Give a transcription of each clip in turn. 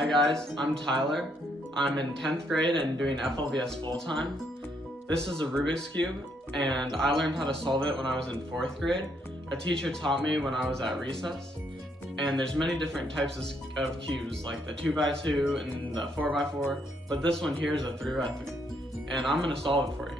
Hi guys, I'm Tyler. I'm in 10th grade and doing FLVS full-time. This is a Rubik's Cube, and I learned how to solve it when I was in 4th grade. A teacher taught me when I was at recess. And there's many different types of cubes, like the 2x2 and the 4x4, but this one here is a 3x3. And I'm gonna solve it for you.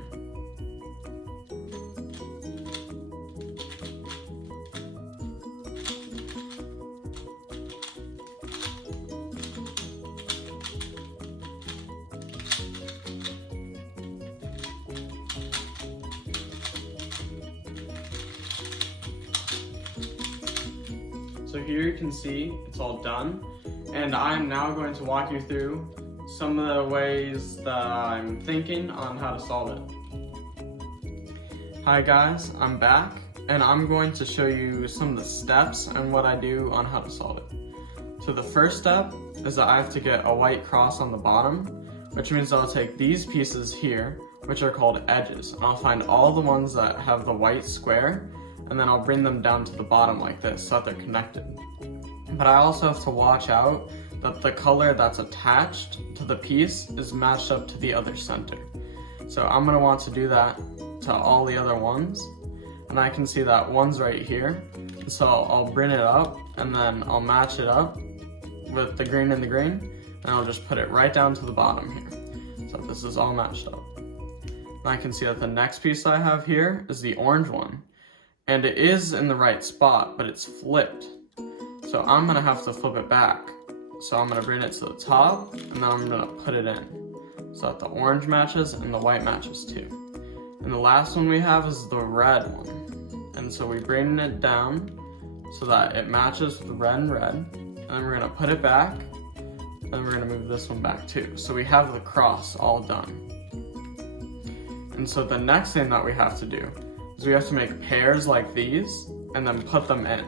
So here you can see it's all done, and I'm now going to walk you through some of the ways that I'm thinking on how to solve it. Hi guys, I'm back, and I'm going to show you some of the steps and what I do on how to solve it. So the first step is that I have to get a white cross on the bottom, which means I'll take these pieces here, which are called edges, and I'll find all the ones that have the white square, and then I'll bring them down to the bottom like this so that they're connected. But I also have to watch out that the color that's attached to the piece is matched up to the other center. So I'm gonna want to do that to all the other ones, and I can see that one's right here. So I'll bring it up, and then I'll match it up with the green and the green, and I'll just put it right down to the bottom here. So this is all matched up. And I can see that the next piece I have here is the orange one. And it is in the right spot, but it's flipped. So I'm gonna have to flip it back. So I'm gonna bring it to the top, and then I'm gonna put it in, so that the orange matches and the white matches too. And the last one we have is the red one. And so we bring it down so that it matches with the red and red. And then we're gonna put it back, and then we're gonna move this one back too. So we have the cross all done. And so the next thing that we have to do is we have to make pairs like these and then put them in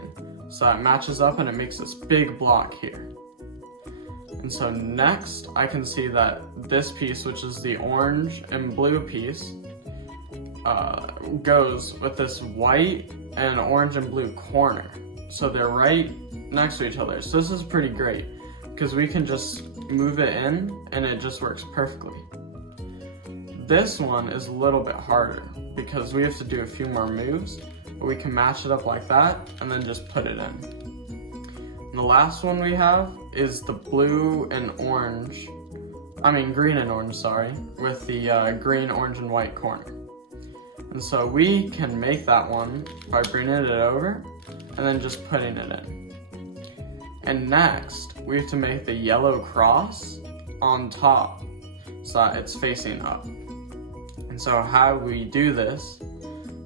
so that it matches up and it makes this big block here. And so next I can see that this piece, which is the orange and blue piece, goes with this white and orange and blue corner. So they're right next to each other. So this is pretty great because we can just move it in and it just works perfectly. This one is a little bit harder because we have to do a few more moves, but we can match it up like that and then just put it in. And the last one we have is the blue and orange, green and orange, sorry, with the green, orange, and white corner. And so we can make that one by bringing it over and then just putting it in. And next, we have to make the yellow cross on top so that it's facing up. And so how we do this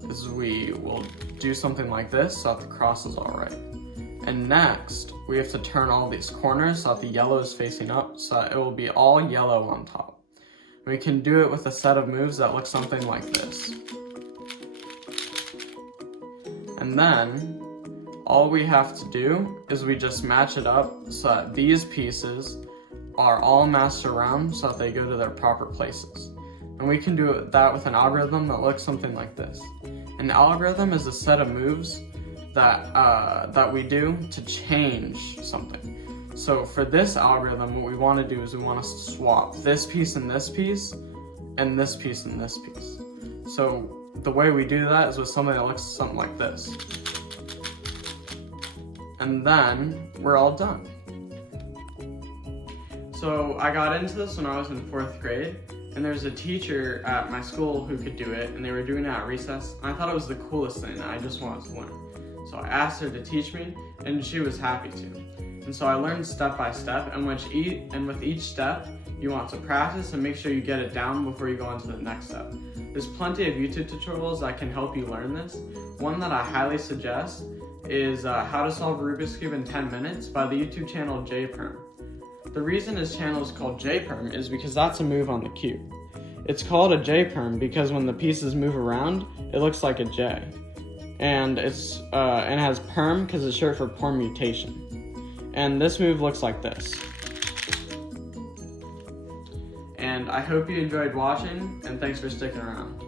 is we will do something like this so that the cross is all right. And next, we have to turn all these corners so that the yellow is facing up so that it will be all yellow on top. And we can do it with a set of moves that look something like this. And then, all we have to do is we just match it up so that these pieces are all matched around so that they go to their proper places. And we can do that with an algorithm that looks something like this. An algorithm is a set of moves that we do to change something. So for this algorithm, what we want to do is we want to swap this piece and this piece, and this piece and this piece. So the way we do that is with something that looks something like this. And then we're all done. So I got into this when I was in 4th grade. And there's a teacher at my school who could do it, and they were doing it at recess, and I thought it was the coolest thing, and I just wanted to learn. So I asked her to teach me, and she was happy to. And so I learned step by step, and with each step, you want to practice and make sure you get it down before you go on to the next step. There's plenty of YouTube tutorials that can help you learn this. One that I highly suggest is How to Solve Rubik's Cube in 10 Minutes by the YouTube channel JPerm. The reason his channel is called JPerm is because that's a move on the cube. It's called a JPerm because when the pieces move around, it looks like a J. And it has perm because it's short for permutation. And this move looks like this. And I hope you enjoyed watching, and thanks for sticking around.